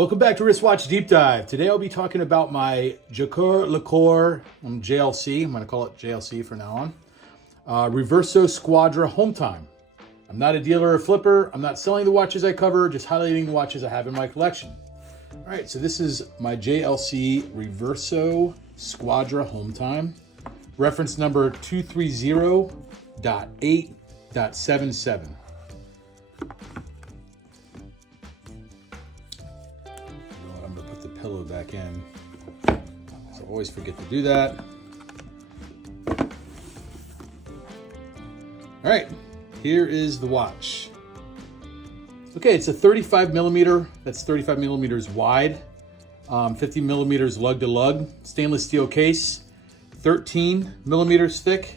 Welcome back to Wristwatch Deep Dive. Today I'll be talking about my Jaeger-LeCoultre JLC. I'm going to call it JLC from now on. Reverso Squadra Hometime. I'm not a dealer or flipper. I'm not selling the watches I cover, just highlighting the watches I have in my collection. All right, so this is my JLC Reverso Squadra Hometime. Reference number 230.8.77. Pillow back in. So always forget to do that. All right, here is the watch. Okay, it's a 35 millimeter. That's 35 millimeters wide, 50 millimeters lug to lug, stainless steel case, 13 millimeters thick,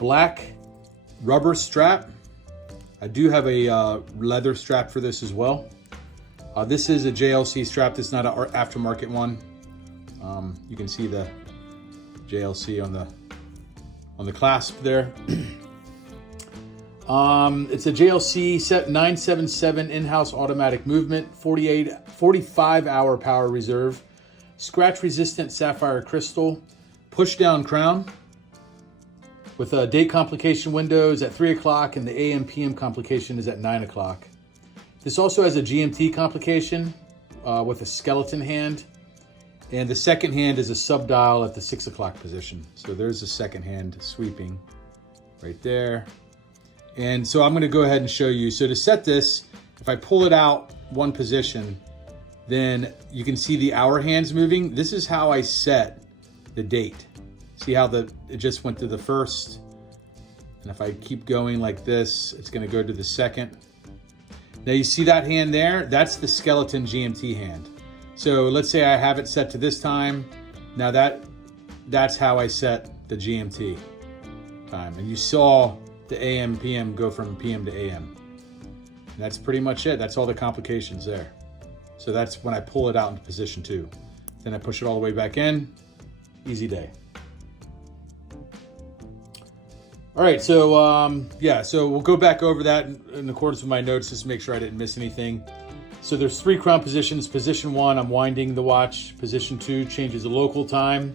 black rubber strap. I do have a leather strap for this as well. This is a JLC strap. This is not an aftermarket one. You can see the JLC on the clasp there. It's a JLC set 977 in-house automatic movement, 45-hour power reserve, scratch-resistant sapphire crystal, push-down crown with a date complication windows at 3 o'clock and the AM/PM complication is at 9 o'clock. This also has a GMT complication with a skeleton hand, and the second hand is a sub-dial at the 6 o'clock position. So there's the second hand sweeping right there. And so I'm gonna go ahead and show you. So to set this, if I pull it out one position, then you can see the hour hands moving. This is how I set the date. See how it just went to the first, and if I keep going like this, it's gonna go to the second. Now you see that hand there? That's the skeleton GMT hand. So let's say I have it set to this time. Now that's how I set the GMT time. And you saw the AM, PM go from PM to AM. And that's pretty much it. That's all the complications there. So that's when I pull it out into position 2. Then I push it all the way back in. Easy day. All right, so so we'll go back over that in accordance with my notes just to make sure I didn't miss anything. So there's 3 crown positions. Position 1, I'm winding the watch. Position 2 changes the local time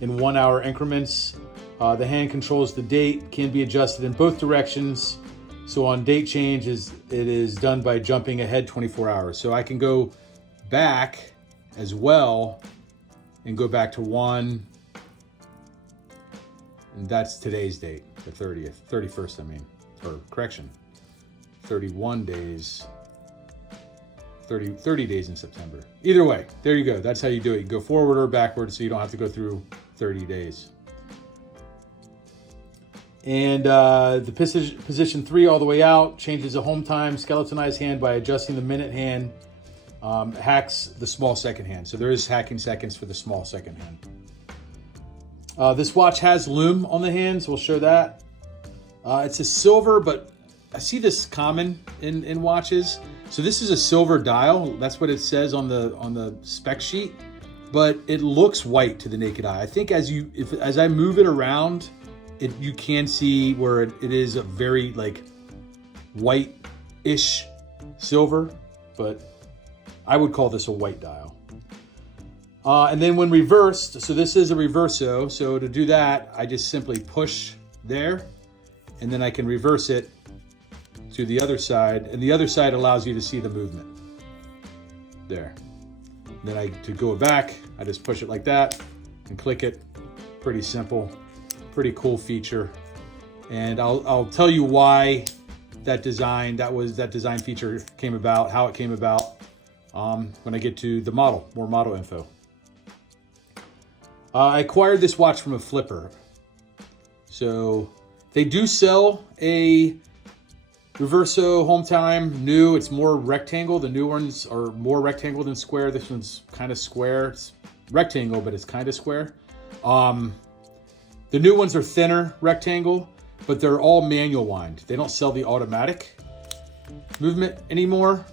in 1 hour increments. The hand controls the date, can be adjusted in both directions. So on date change, it is done by jumping ahead 24 hours. So I can go back as well and go back to 1, and that's today's date. The 31st, I mean, or correction, 31 days, 30 days in September. Either way, there you go. That's how you do it. You go forward or backward so you don't have to go through 30 days. And the position 3 all the way out changes the home time, skeletonized hand by adjusting the minute hand, hacks the small second hand. So there is hacking seconds for the small second hand. This watch has lume on the hands. We'll show that. It's a silver, but I see this common in watches. So this is a silver dial. That's what it says on the spec sheet, but it looks white to the naked eye. I think as I move it around, you can see where it is a very like white-ish silver, but I would call this a white dial. And then when reversed, so this is a reverso. So to do that, I just simply push there, and then I can reverse it to the other side. And the other side allows you to see the movement there. And then to go back, I just push it like that and click it. Pretty simple, pretty cool feature. And I'll tell you why that design feature came about, how it came about, when I get to the model, more model info. I acquired this watch from a flipper. So they do sell a Reverso Hometime new. It's more rectangle. The new ones are more rectangle than square. This one's kind of square. It's rectangle, but it's kind of square. The new ones are thinner rectangle, but they're all manual wind. They don't sell the automatic movement anymore.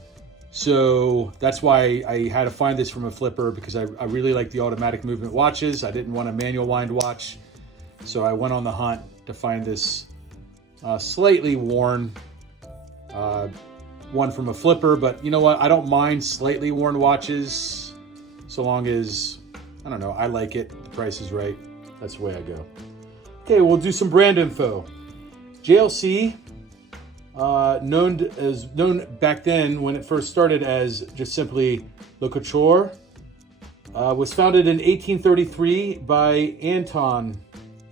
So that's why I had to find this from a flipper, because I really like the automatic movement watches. I didn't want a manual wind watch. So I went on the hunt to find this slightly worn one from a flipper, but you know what? I don't mind slightly worn watches so long as, I don't know, I like it. The price is right. That's the way I go. Okay, we'll do some brand info. JLC, known back then when it first started as just simply LeCoultre, was founded in 1833 by Anto. I'm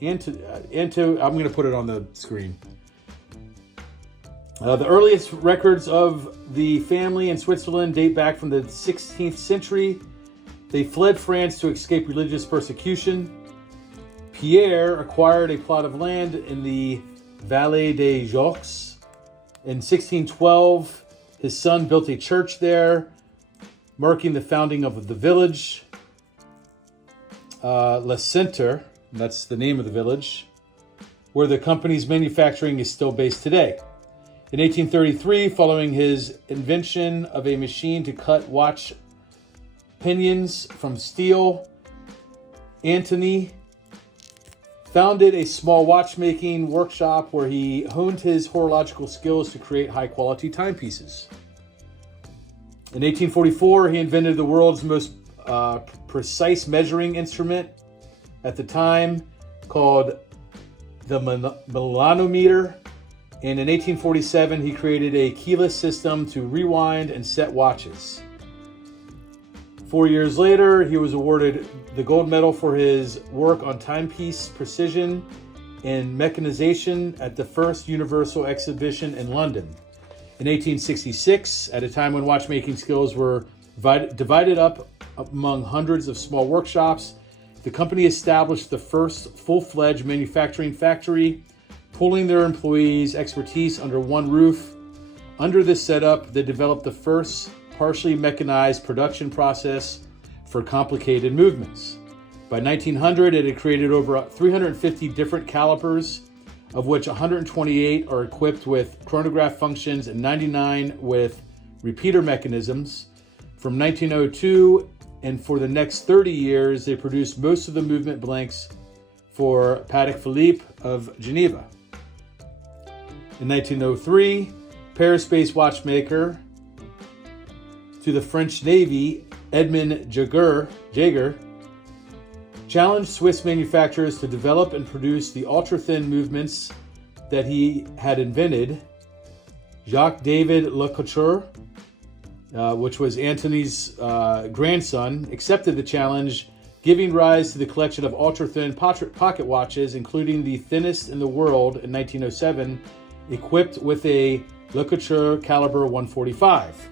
going to put it on the screen. The earliest records of the family in Switzerland date back from the 16th century. They fled France to escape religious persecution. Pierre acquired a plot of land in the Vallée des Jaux. In 1612, his son built a church there, marking the founding of the village. Le Centre, that's the name of the village, where the company's manufacturing is still based today. In 1833, following his invention of a machine to cut watch pinions from steel, Antony founded a small watchmaking workshop where he honed his horological skills to create high-quality timepieces. In 1844, he invented the world's most precise measuring instrument at the time, called the manometer. And in 1847, he created a keyless system to rewind and set watches. 4 years later, he was awarded the gold medal for his work on timepiece precision and mechanization at the first Universal Exhibition in London. In 1866, at a time when watchmaking skills were divided up among hundreds of small workshops, the company established the first full-fledged manufacturing factory, pulling their employees' expertise under one roof. Under this setup, they developed the first partially mechanized production process for complicated movements. By 1900, it had created over 350 different calipers, of which 128 are equipped with chronograph functions and 99 with repeater mechanisms. From 1902 and for the next 30 years, they produced most of the movement blanks for Patek Philippe of Geneva. In 1903, Paris-based watchmaker to the French Navy, Edmond Jaeger, challenged Swiss manufacturers to develop and produce the ultra-thin movements that he had invented. Jacques-David LeCoultre, which was Antony's grandson, accepted the challenge, giving rise to the collection of ultra-thin pocket watches, including the thinnest in the world in 1907, equipped with a LeCoultre caliber 145.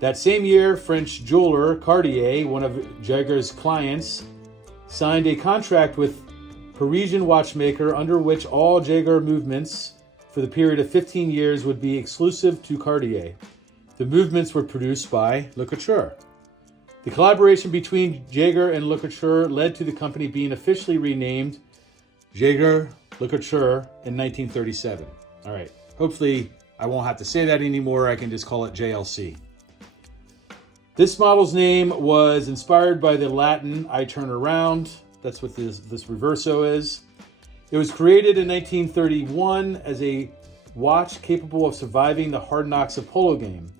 That same year, French jeweler Cartier, one of Jaeger's clients, signed a contract with Parisian watchmaker under which all Jaeger movements for the period of 15 years would be exclusive to Cartier. The movements were produced by LeCoultre. The collaboration between Jaeger and LeCoultre led to the company being officially renamed Jaeger-LeCoultre in 1937. All right, hopefully I won't have to say that anymore. I can just call it JLC. This model's name was inspired by the Latin "I turn around." That's what this Reverso is. It was created in 1931 as a watch capable of surviving the hard knocks of polo game.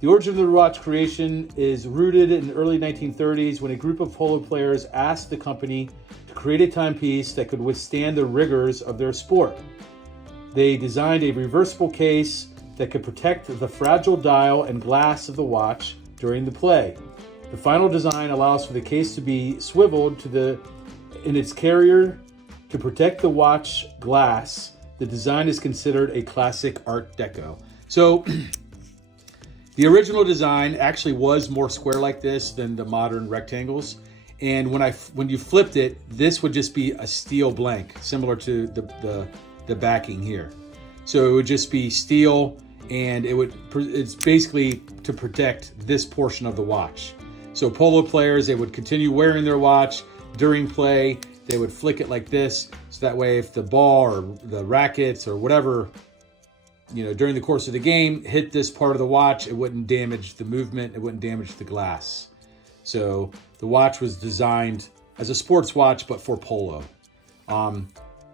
The origin of the watch creation is rooted in the early 1930s when a group of polo players asked the company to create a timepiece that could withstand the rigors of their sport. They designed a reversible case that could protect the fragile dial and glass of the watch during the play. The final design allows for the case to be swiveled in its carrier to protect the watch glass. The design is considered a classic Art Deco. So the original design actually was more square like this than the modern rectangles. And when you flipped it, this would just be a steel blank, similar to the backing here. So it would just be steel, and it's basically to protect this portion of the watch. So polo players, they would continue wearing their watch during play. They would flick it like this, so that way if the ball or the rackets or whatever, during the course of the game hit this part of the watch, it wouldn't damage the movement, it wouldn't damage the glass. So the watch was designed as a sports watch, but for polo.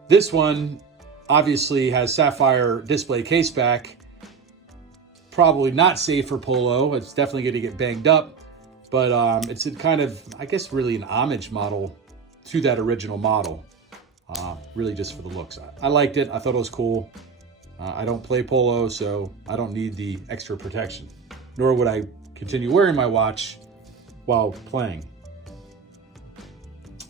This one obviously has sapphire display case back, probably not safe for Polo. It's definitely going to get banged up, but it's a kind of, I guess, really an homage model to that original model. Really just for the looks. I liked it. I thought it was cool. I don't play Polo, so I don't need the extra protection, nor would I continue wearing my watch while playing.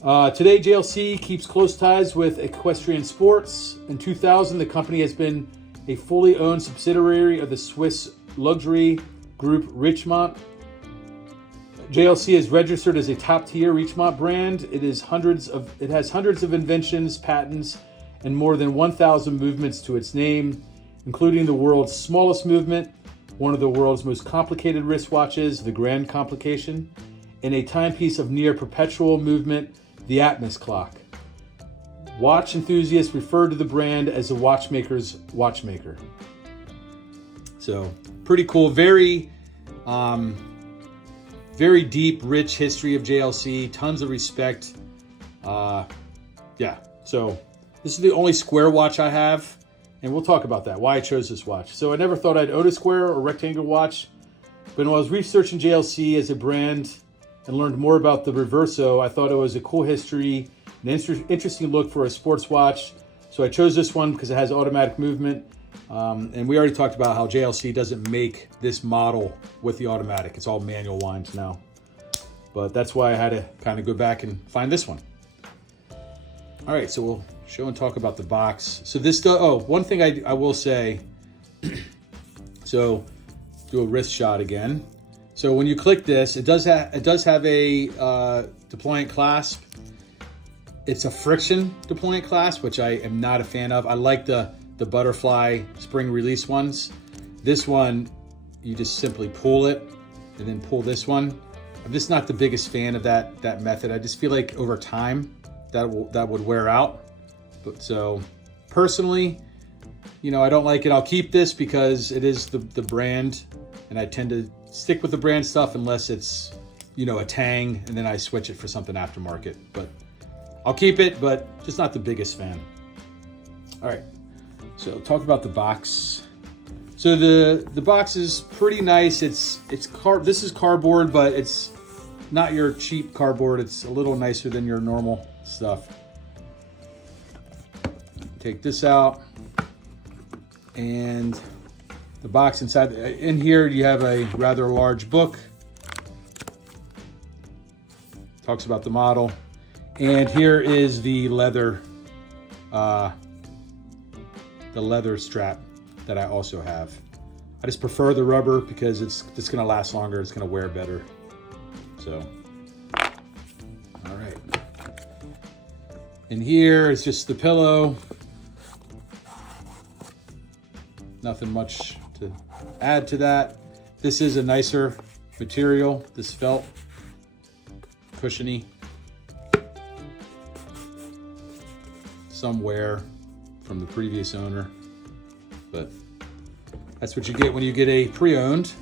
Today, JLC keeps close ties with equestrian sports. In 2000, the company has been a fully owned subsidiary of the Swiss luxury group Richemont. JLC is registered as a top-tier Richemont brand. It has hundreds of inventions, patents, and more than 1,000 movements to its name, including the world's smallest movement, one of the world's most complicated wristwatches, the Grand Complication, and a timepiece of near perpetual movement, the Atmos clock. Watch enthusiasts refer to the brand as the watchmaker's watchmaker. So pretty cool. Very deep, rich history of JLC. Tons of respect. Yeah. So this is the only square watch I have, and we'll talk about that, why I chose this watch. So I never thought I'd own a square or rectangular watch, but when I was researching JLC as a brand and learned more about the Reverso, I thought it was a cool history, an interesting look for a sports watch. So I chose this one because it has automatic movement. And we already talked about how JLC doesn't make this model with the automatic. It's all manual winds now. But that's why I had to kind of go back and find this one. All right, so we'll show and talk about the box. So this, one thing I will say, so do a wrist shot again. So when you click this, it does have a deployant clasp. It's a friction deployant clasp, which I am not a fan of. I like the butterfly spring release ones. This one, you just simply pull it and then pull this one. I'm just not the biggest fan of that method. I just feel like over time that would wear out. But so personally, I don't like it. I'll keep this because it is the brand, and I tend to stick with the brand stuff unless it's, a Tang, and then I switch it for something aftermarket. But I'll keep it, but just not the biggest fan. All right, so talk about the box. So the box is pretty nice. This is cardboard, but it's not your cheap cardboard. It's a little nicer than your normal stuff. Take this out, and the box inside. In here, you have a rather large book. Talks about the model, and here is the leather strap that I also have. I just prefer the rubber because it's going to last longer. It's going to wear better. So, all right. And here is just the pillow. Nothing much to add to that. This is a nicer material, this felt, cushiony. Some wear from the previous owner, but that's what you get when you get a pre-owned.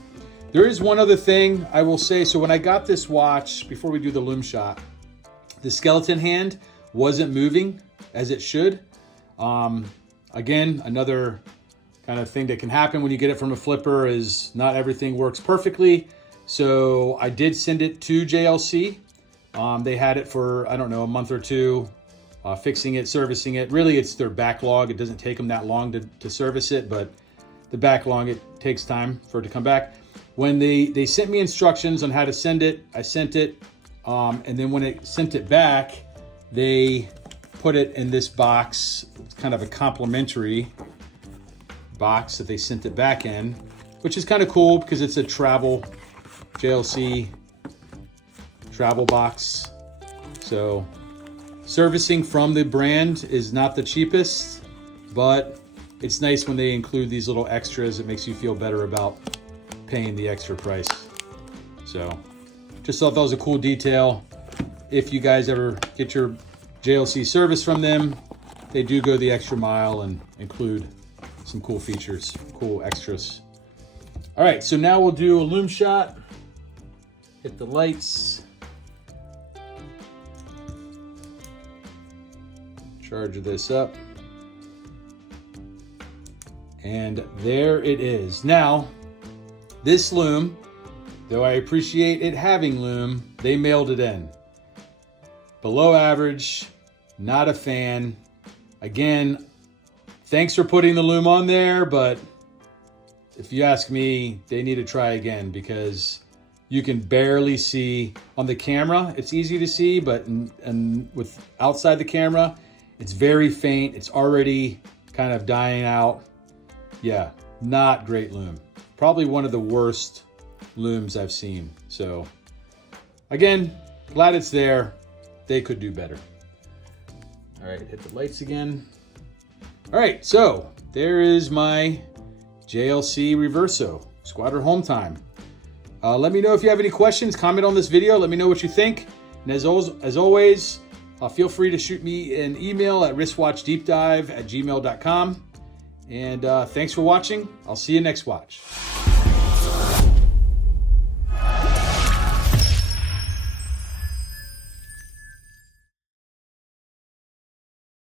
There is one other thing I will say. So when I got this watch, before we do the loom shot, the skeleton hand wasn't moving as it should. Again, another kind of thing that can happen when you get it from a flipper is not everything works perfectly. So I did send it to JLC. They had it for, I don't know, a month or two, fixing it, servicing it. Really, it's their backlog. It doesn't take them that long to service it, but the backlog, it takes time for it to come back. When they sent me instructions on how to send it, I sent it. And then when it sent it back, they put it in this box. It's kind of a complimentary box that they sent it back in, which is kind of cool because it's a JLC travel box. So servicing from the brand is not the cheapest, but it's nice when they include these little extras. It makes you feel better about paying the extra price. So just thought that was a cool detail. If you guys ever get your JLC service from them, they do go the extra mile and include some cool features, cool extras. All right, so now we'll do a loom shot. Hit the lights. Charge this up. And there it is. Now, This loom, though I appreciate it having loom, they mailed it in. Below average, not a fan. Again, thanks for putting the loom on there, but if you ask me, they need to try again because you can barely see on the camera. It's easy to see, but and with outside the camera, it's very faint. It's already kind of dying out. Yeah, not great loom. Probably one of the worst looms I've seen. So again, glad it's there. They could do better. All right, hit the lights again. All right, so there is my JLC Reverso Squadra Hometime. Let me know if you have any questions. Comment on this video. Let me know what you think. And as always, feel free to shoot me an email at wristwatchdeepdive@gmail.com. And thanks for watching. I'll see you next watch.